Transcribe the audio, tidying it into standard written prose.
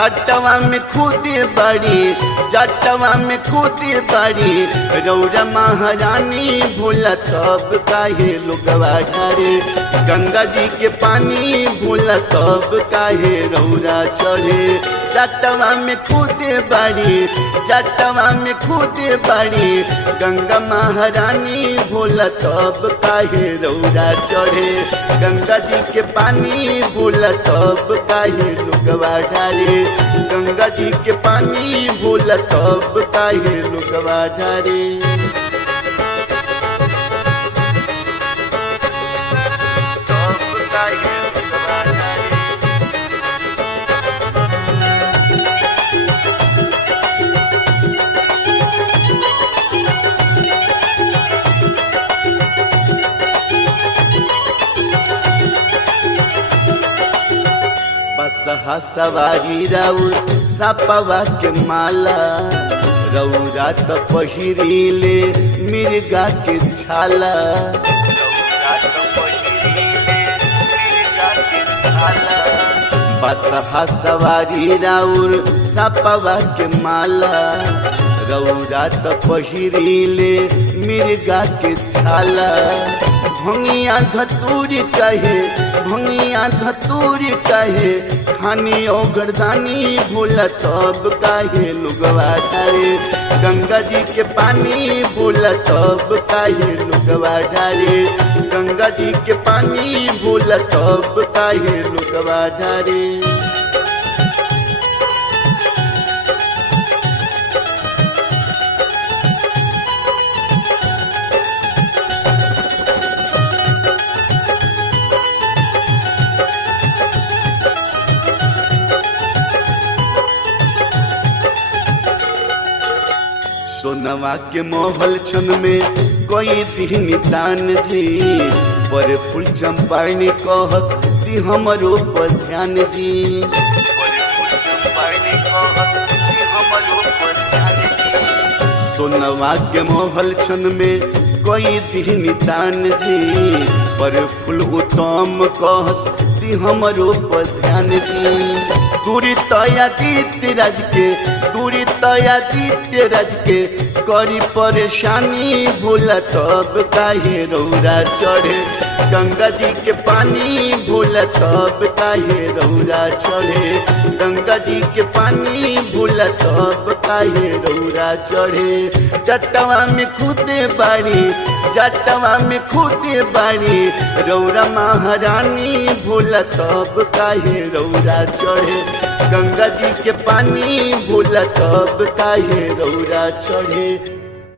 जटवा में खुदे बड़ी, जटवा में खुदे बड़ी रौरा महारानी भोला तब काहे लोगवा ढारे। गंगा जी के पानी भोला तब काहे रौरा चढ़े। जटवा में खुदे बड़ी, जटवा में खुदे बड़ी गंगा महारानी भोला तब काहे रौरा चढ़े। गंगा जी के पानी भोला तब काहे लोगवा ढारे। गंगा जी के पानी भोला तब काहे लोगवा ढारे। बसहा सवारी राउर सपवा के माला रौरा त पहिरीले मिर्गा के छाला। बसहा सवारी राउर सपवा के माला रौरा त पहिरीले मिर्गा के छाला। भंगिया धतूरी कहे, भंगिया धतूरी कहे खानी ओ गर्दानी भोला तब काहे लोगवा ढारे। गंगा जी के पानी भोला तब काहे लोगवा ढारे। गंगा जी के पानी भोला तब काहे लोगवा ढारे। सोनवा के महल छन में कोई दिन दान जी पर फूल चंपाई कहस दी हमरो पर ध्यान जी। सोनवा के महल छन में कोई दिन दान जी पर फूल उत्तम कहस दी हमरो पर ध्यान जी। दूरी तया दीत्य राज के, दूरी तया दीत्य राज के करी परेशानी भोला तब काहे रौरा चढ़े। गंगा जी के पानी भोला तब काहे रौरा चढ़े। गंगा जी के पानी भोला तब काहे रौरा चढ़े। जटवा में खुदे बाड़ी, जटवा में खुदे बाड़ी रौरा महारानी भोला तब काहे रौरा चढ़े। गंगा जी के पानी भोला तब काहे रौरा चढ़े।